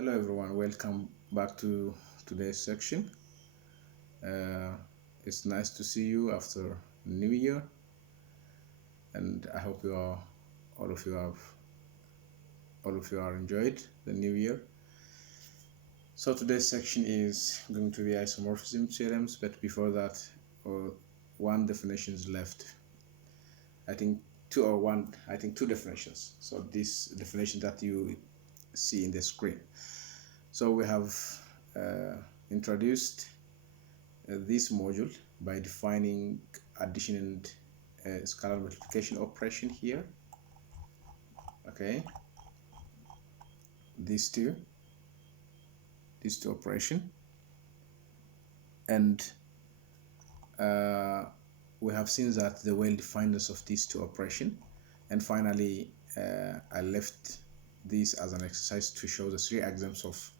Hello everyone, welcome back to today's section. Uh, it's nice to see you after New Year, and I hope all of you have all of you are enjoyed the New Year. So today's section is going to be isomorphism theorems, but before that, one definition is left. I think two definitions. So this definition that you see in the screen. So we have introduced this module by defining addition and scalar multiplication operation here. Okay, these two operation, and we have seen that the well-definedness of these two operation, and finally I left this as an exercise to show the three examples of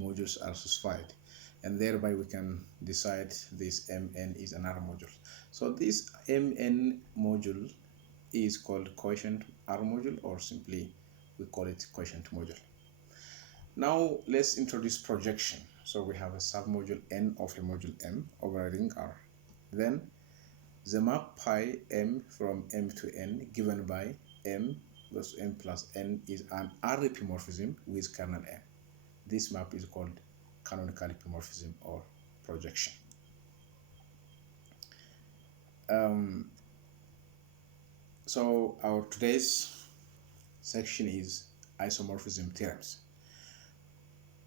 modules are satisfied, and thereby we can decide this Mn is another module. So this Mn module is called quotient R module, or simply we call it quotient module. Now let's introduce projection. So we have a submodule N of a module M over a ring R. Then the map pi M from M to N given by M goes to M plus N is an R epimorphism with kernel M. This map is called canonical epimorphism or projection. So our today's section is isomorphism theorems.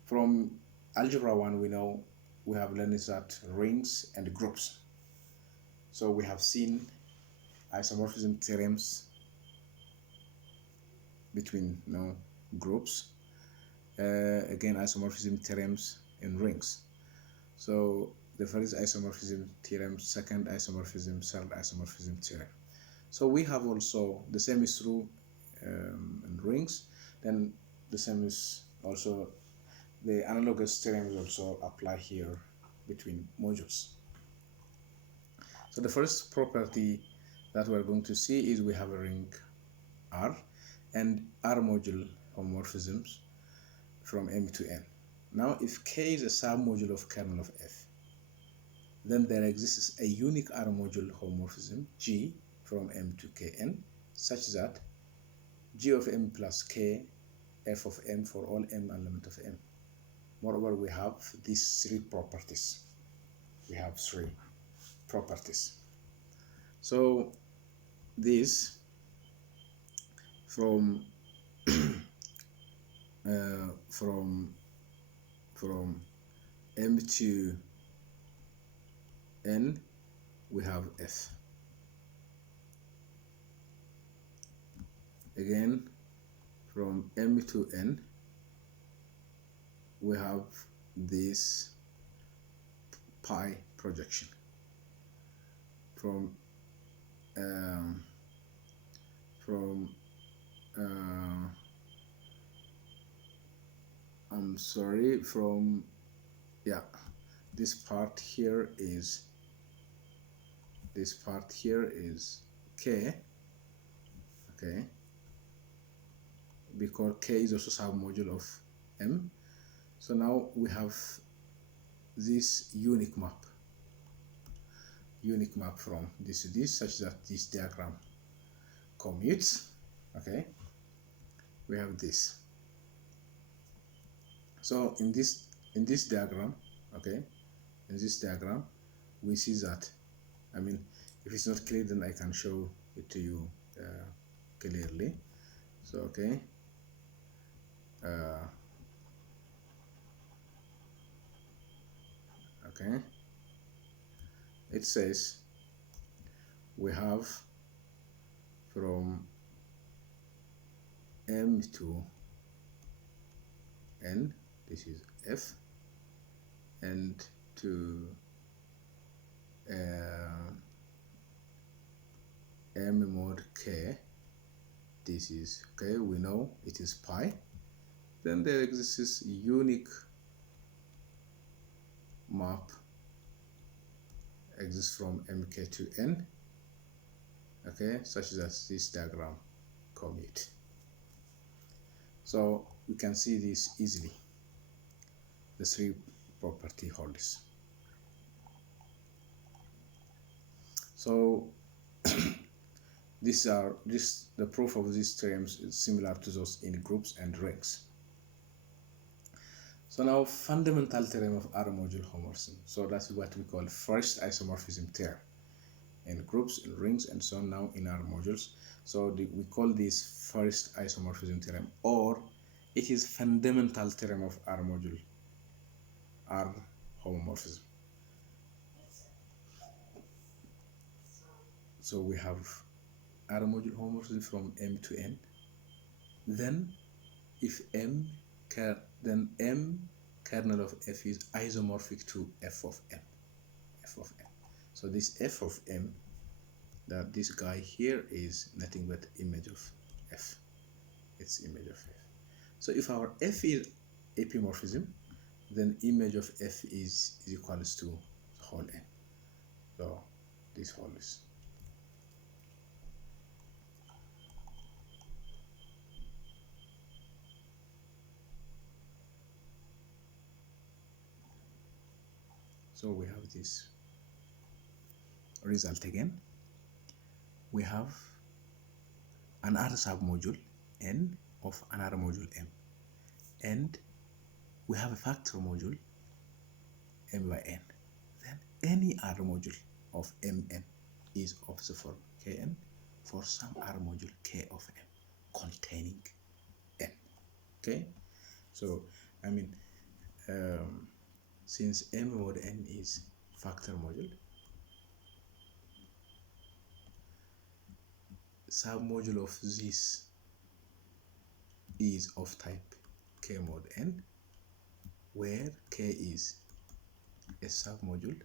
From algebra 1, we know we have learned that rings and groups. So we have seen isomorphism theorems between groups. Again, isomorphism theorems in rings. So the first isomorphism theorem, second isomorphism, third isomorphism theorem. So we have also the same is true in rings. Then the same is also the analogous theorems also apply here between modules. So the first property that we're going to see is we have a ring R and R module homomorphisms from M to N. Now if K is a submodule of kernel of F, then there exists a unique R module homomorphism G from M to Kn, such that G of M plus K F of M for all M element of M. Moreover, we have these three properties. We have three properties. So this from M to N, we have F. Again, from M to N, we have this pi projection. From this part here is K, okay, because K is also submodule of M. So now we have this unique map from this to this, such that this diagram commutes. Okay, we have this. So in this diagram, okay, in this diagram we see that, I mean, if it's not clear, then I can show it to you clearly. So okay, okay, it says we have from M to N, this is F, and to M mod K, this is okay, we know it is pi. Then there exists this unique map exists from MK to N, okay, such that this diagram commute. So we can see this easily. the three property holds. So the proof of these theorems is similar to those in groups and rings. So now fundamental theorem of R module homomorphism. So that's what we call first isomorphism theorem in groups, in rings, and so on. Now in R modules. So we call this first isomorphism theorem, or it is fundamental theorem of R module, R homomorphism. So we have R module homomorphism from M to N. Then if M kernel of F is isomorphic to F of M. F of M. So this F of M, that this guy here is nothing but image of F. It's image of F. So if our F is epimorphism, then image of F is equals to the whole N. So this whole is. So we have this result again. We have an R submodule N of another module M, and we have a factor module M by N. Then any R module of Mn is of the form Kn for some R module K of M containing N. Okay, so I mean, since M mod N is factor module, submodule of this is of type K mod N, where K is a submodule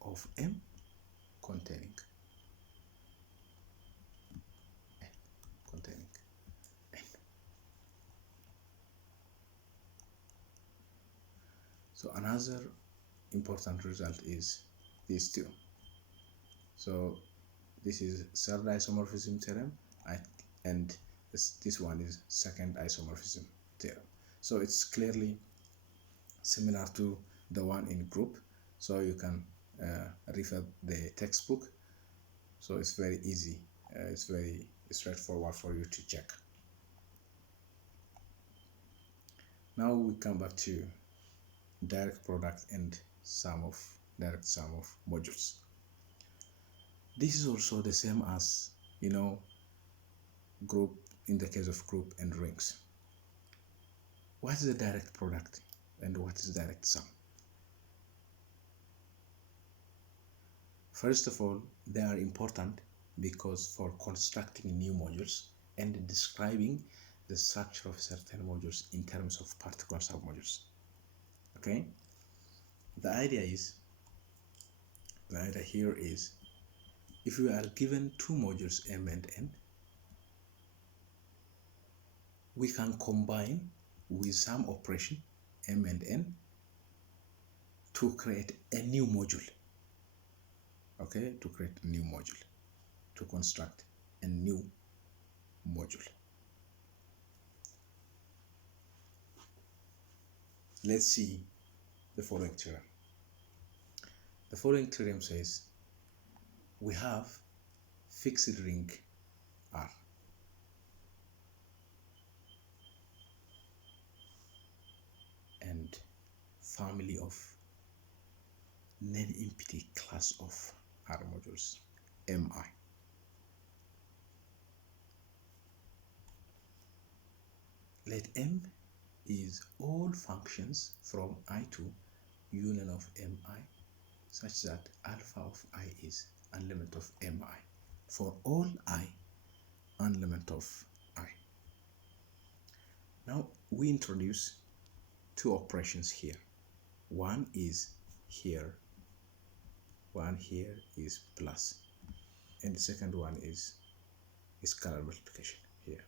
of M containing N. So another important result is these two. So this is third isomorphism theorem, and this one is second isomorphism theorem. So it's clearly similar to the one in group. So you can refer the textbook. So it's very easy. It's very straightforward for you to check. Now we come back to direct product and direct sum of modules. This is also the same as, group, in the case of group and rings. What is the direct product and what is direct sum? First of all, they are important because for constructing new modules and describing the structure of certain modules in terms of particular submodules. Okay? The idea here is, if we are given two modules M and N, we can combine with some operation M and N to create a new module. Okay, to create a new module, to construct a new module. Let's see the following theorem. The following theorem says we have fixed ring R and family of non-empty class of R modules Mi. Let M is all functions from I to union of Mi, such that alpha of I is element of Mi for all I element of I. Now we introduce two operations here. One is here, one here is plus, and the second one is scalar multiplication here.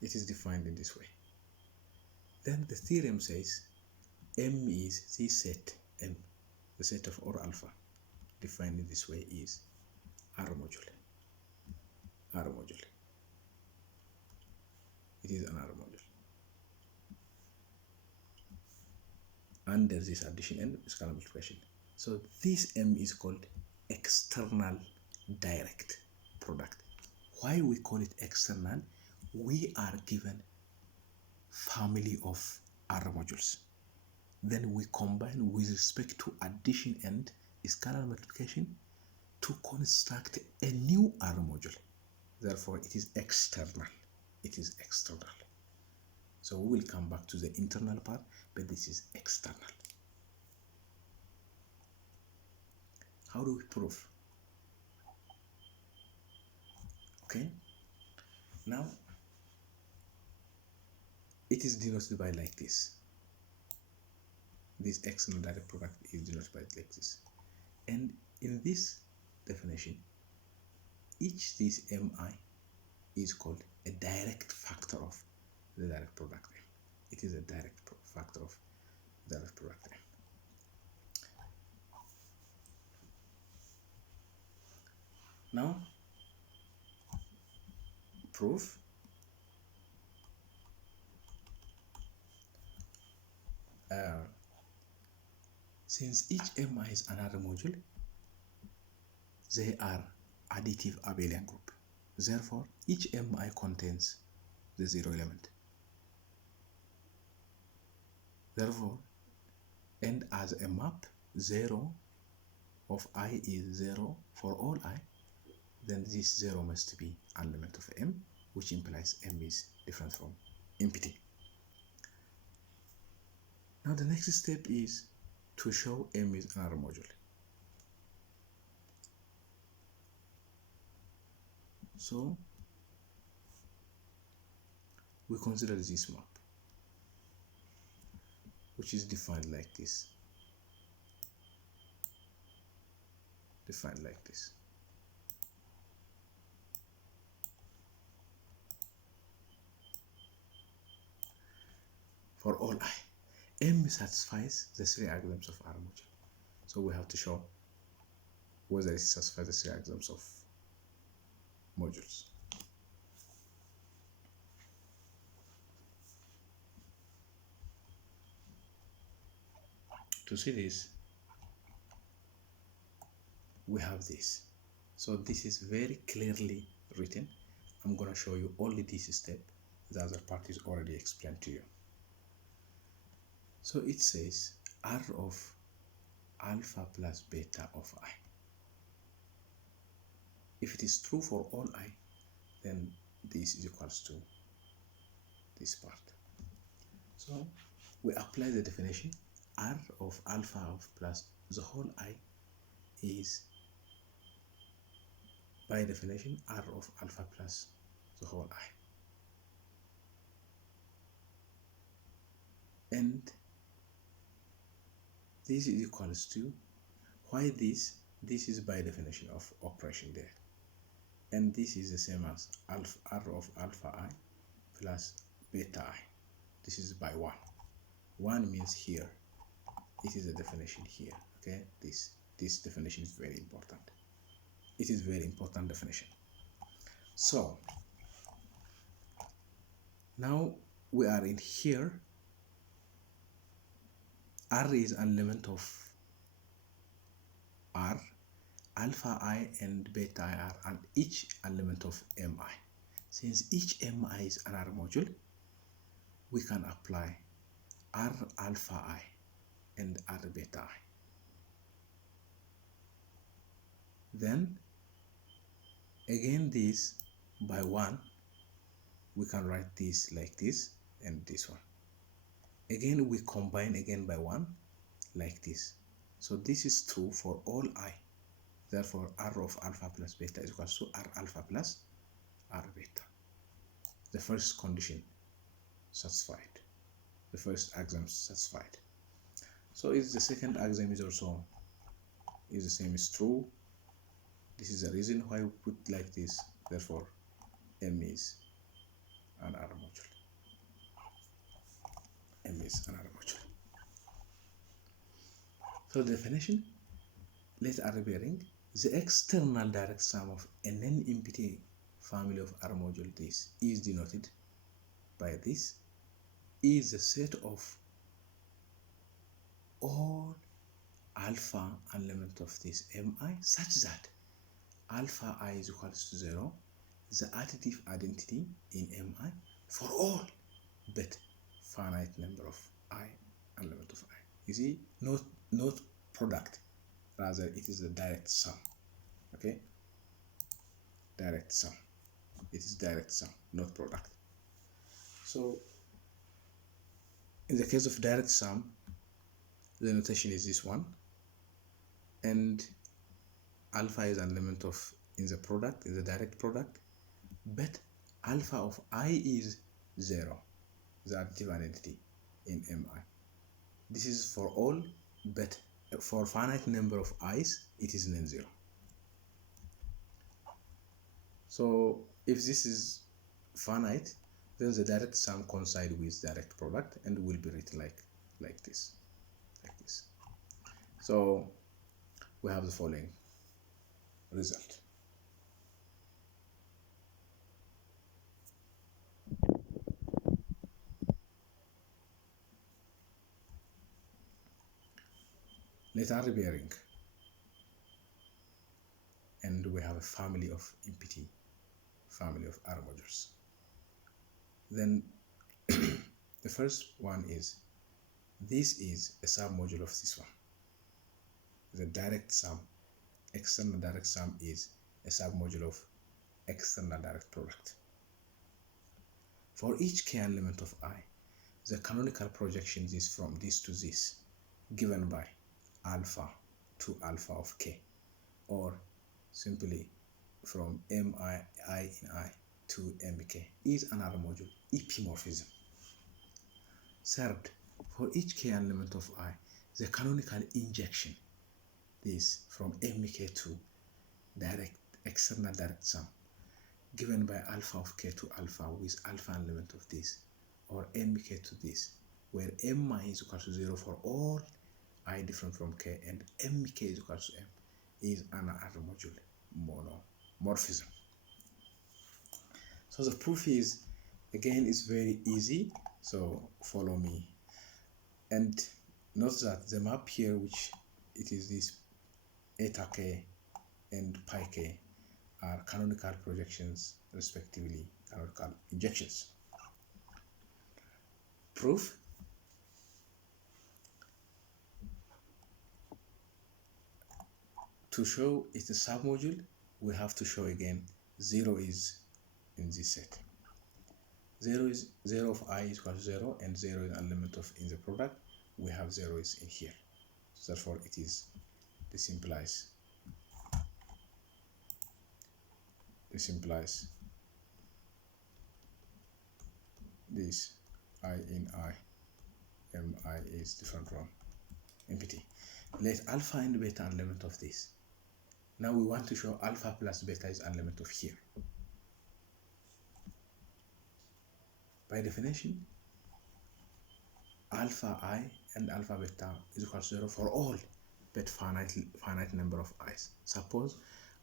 It is defined in this way. Then the theorem says M is the set M, the set of all alpha, defined in this way, is R module. R module. It is an R module. under this addition and scalar multiplication. So this M is called external direct product. Why we call it external? We are given family of R modules. Then we combine with respect to addition and scalar multiplication to construct a new R module. Therefore, it is external. It is external. So we will come back to the internal part, but this is external. How do we prove? Okay. Now, it is denoted by like this. This external direct product is denoted by like this. And in this definition, each this mi is called a direct factor of the direct product m. It is a direct factor of the direct product m. Now, proof. Since each mi is another module, they are additive abelian group. Therefore, each mi contains the zero element. Therefore, and as a map, 0 of I is 0 for all I, then this 0 must be an element of M, which implies M is different from empty. Now the next step is to show M is another module. So we consider this map, which is defined like this. Defined like this. For all I, M satisfies the three axioms of R module. So we have to show whether it satisfies the three axioms of modules. To see this, we have this. So this is very clearly written. I'm going to show you only this step. The other part is already explained to you. So it says R of alpha plus beta of I. If it is true for all I, then this is equals to this part. So we apply the definition. R of alpha of plus the whole I is, by definition, R of alpha plus the whole I. And this is equals to, why this? This is by definition of operation there. And this is the same as alpha, R of alpha I plus beta I. This is by 1. 1 means here. It is a definition here. Okay, this definition is very important. It is very important definition. So now we are in here. R is an element of R. Alpha I and beta I are and each element of Mi. Since each Mi is an R module, we can apply R alpha I and R beta I. Then again this by 1, we can write this like this and this one. Again we combine again by 1 like this. So this is true for all I. Therefore R of alpha plus beta is equal to R alpha plus R beta. The first condition satisfied. The first axiom satisfied. So is the second axiom is also the same, is true. This is the reason why we put like this. Therefore M is an R module. M is an R module. So the definition, let R bearing the external direct sum of a non-empty family of R module, this is denoted by this, is the set of all alpha element of this mi such that alpha I is equals to 0 is the additive identity in mi for all but finite number of I element of I. You see, not product, rather it is a direct sum. Okay, direct sum. It is direct sum, not product. So in the case of direct sum, the notation is this one, and alpha is an element of in the product, in the direct product, but alpha of I is 0, the additive identity in mi. This is for all, but for finite number of i's, it is non-zero. So if this is finite, then the direct sum coincides with direct product and will be written like this. So we have the following result. Let R bearing, and we have a family of empty family of R modules. Then the first one is, this is a submodule of this one. The direct sum, external direct sum, is a submodule of external direct product. For each k element of I, the canonical projection is from this to this, given by alpha to alpha of k, or simply from mi I in I to mk, is another module, epimorphism. Third, for each k element of I, the canonical injection is from mk to direct external direct sum, given by alpha of k to alpha with alpha element of this, or mk to this, where mi is equal to 0 for all I different from k, and mk is equal to m, is another module, monomorphism. So the proof is, again, is very easy, so follow me. And note that the map here, which it is this eta k and pi k, are canonical projections, respectively, canonical injections. Proof: to show it's a submodule, we have to show again 0 is in this set. 0 of I is equal to 0, and 0 is an element of in the product. We have 0 is in here. So therefore, it is, this implies this I in I, mi is different from empty. Let alpha and beta an element of this. Now we want to show alpha plus beta is an element of here. By definition, alpha I and alpha beta is equal to 0 for all but finite number of i's. Suppose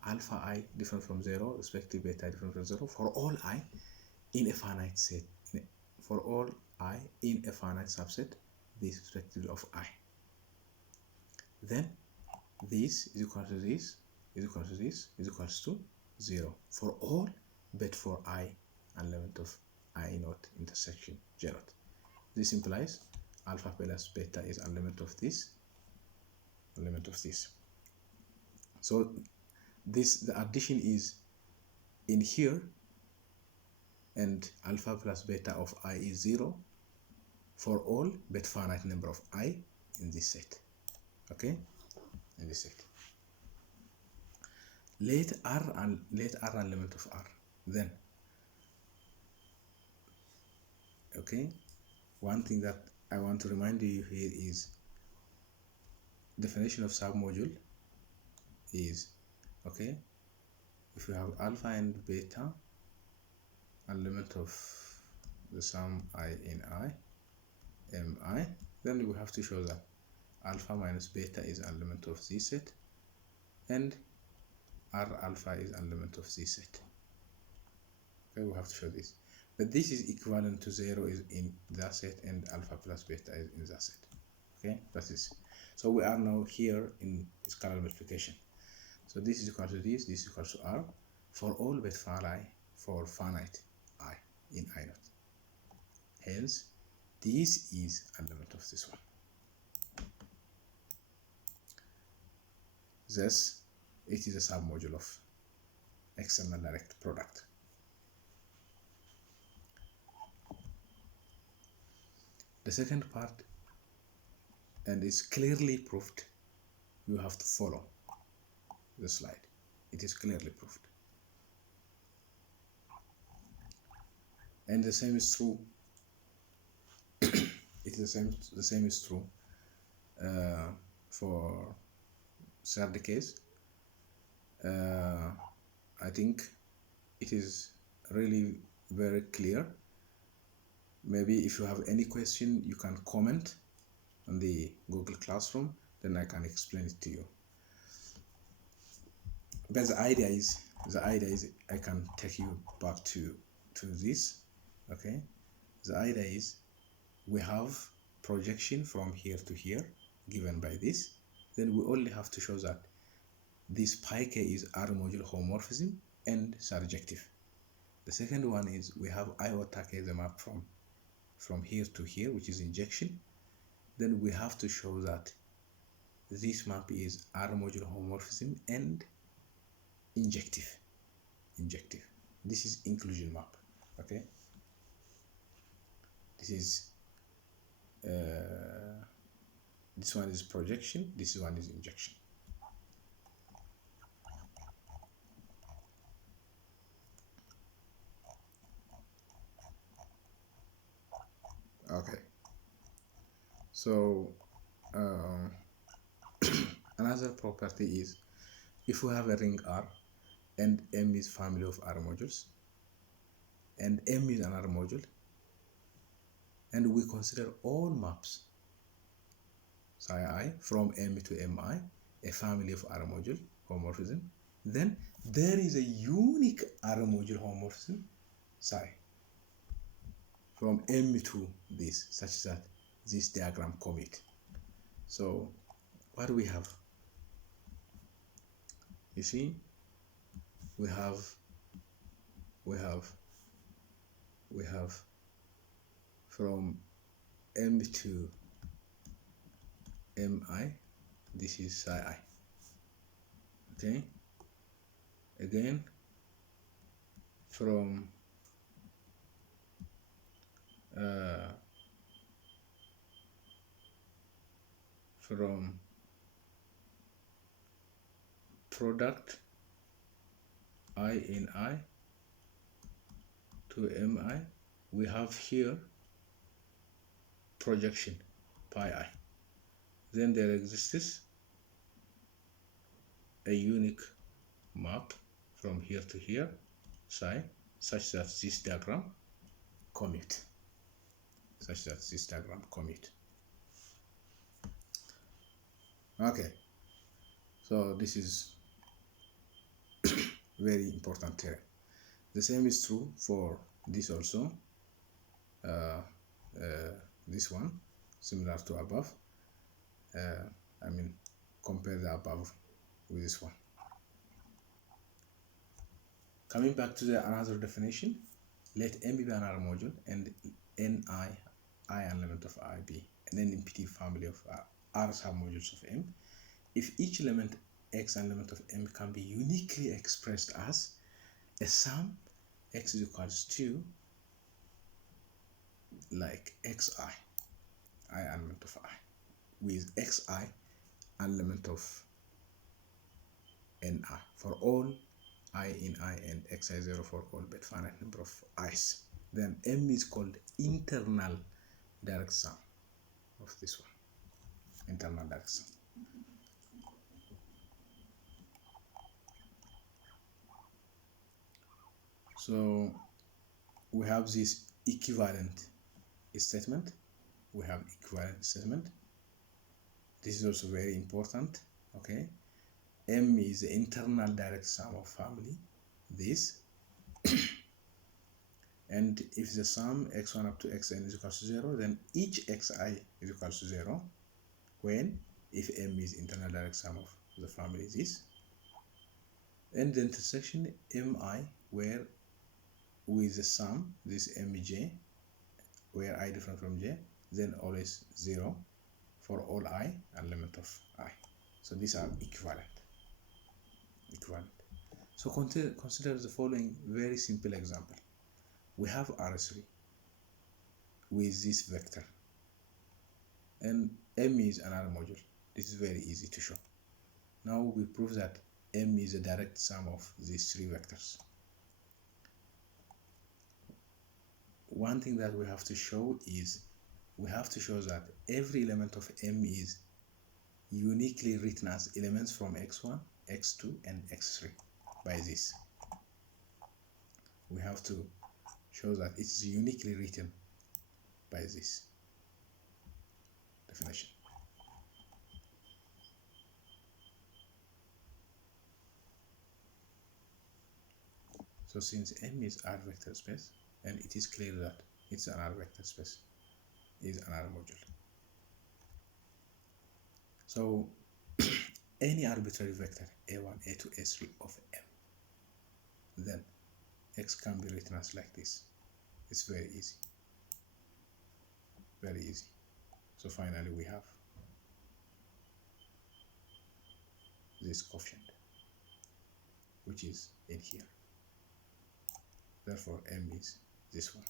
alpha I different from 0, respective beta different from 0 for all I in a finite set, for all I in a finite subset, this respective of I. Then this is equal to this, is equal to this, is equal to 0 for all but for I an element of I naught intersection J naught. This implies alpha plus beta is an element of this, element of this. So this, the addition is in here, and alpha plus beta of I is 0 for all but finite number of I in this set. Okay, in this set. Let R an element of R. Then, okay, one thing that I want to remind you here is definition of submodule is, okay, if you have alpha and beta, element of the sum I in I, mi, then we have to show that alpha minus beta is an element of this set, and R alpha is an element of this set. Okay, we have to show this. But this is equivalent to 0 is in that set, and alpha plus beta is in that set. Okay, that is. So we are now here in scalar multiplication. So this is equal to this is equal to R for all but for finite I in I naught. Hence, this is element of this one. Thus, it is a submodule of external direct product. The second part, and is clearly proved, you have to follow the slide. It is clearly proved. And the same is true. It is the same is true for third case. I think it is really very clear. Maybe if you have any question, you can comment on the Google Classroom, then I can explain it to you. But the idea is I can take you back to this. Okay, the idea is we have projection from here to here given by this. Then we only have to show that this pi k is R module homomorphism and surjective. The second one is we have iota k the map from here to here, which is injection. Then we have to show that this map is R module homomorphism and injective. This is inclusion map. Okay. This is this one is projection. This one is injection. Okay. So another property is if we have a ring R and M is family of R modules and M is an R module, and we consider all maps psi I from M to Mi a family of R module homomorphism, then there is a unique R module homomorphism psi from M to this, such that this diagram commit. So what do we have? You see, we have from M to Mi, this is psi I. Okay, again from product I in I to Mi, we have here projection pi I. Then there exists a unique map from here to here psi, such that this diagram commute. Okay, so this is very important theorem. The same is true for this also. This one, similar to above. I mean, compare the above with this one. Coming back to the another definition, let M be an R module and Ni I an element of I be an NMPT family of R submodules of M. If each element X an element of M can be uniquely expressed as a sum X is equals to like Xi, I an element of I, with Xi an element of Ni for all I in I and Xi0 for all but finite number of I's. Then M is called internal direct sum of this one. Internal direct sum. So we have this equivalent statement. This is also very important. Okay, M is the internal direct sum of family this and if the sum x1 up to xn is equal to 0, then each xi is equal to 0 when if M is internal direct sum of the family this, and the intersection Mi where with the sum this Mj where I different from j, then always 0 for all I and limit of I. So these are equivalent. So consider the following very simple example. We have R3 with this vector, and M is another module. This is very easy to show. Now we prove that M is a direct sum of these three vectors. One thing that we have to show is we have to show that every element of M is uniquely written as elements from x1, x2, and x3 by this. We have to show that it is uniquely written by this definition. So since M is R vector space, and it is clear that it's an R vector space, is an R module. So any arbitrary vector a1, a2, a3 of M, then x can be written as like this. It's very easy. Very easy. So finally we have this coefficient, which is in here. Therefore M is this one.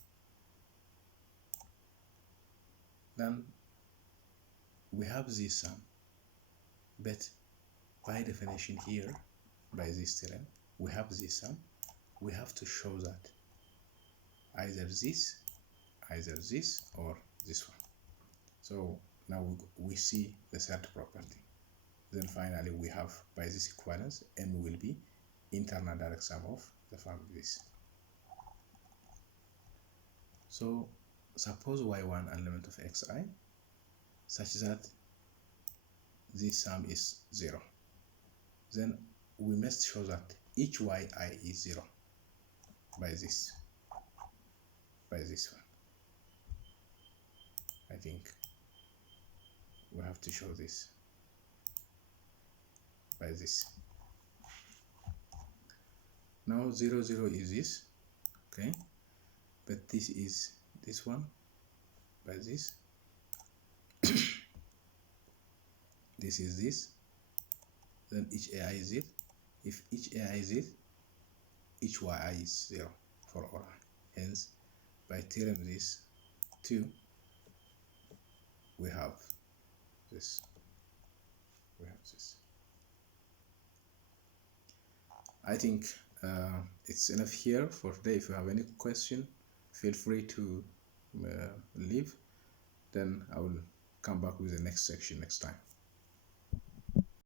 Then we have this sum, but by definition here, by this theorem, we have this sum. We have to show that either this, or this one. So now we see the third property. Then finally we have, by this equivalence, M will be internal direct sum of the families. So suppose y1 an element of xi such that this sum is 0. Then we must show that each yi is 0 by this one. I think we have to show this by this. Now 0, 0 is this, okay, but this is this one by this. This is this. Then each ai is it. If each ai is it, each yi is 0 for all I. Hence, by theorem this 2, we have this. I think it's enough here for today. If you have any question, feel free to leave. Then I will come back with the next section next time.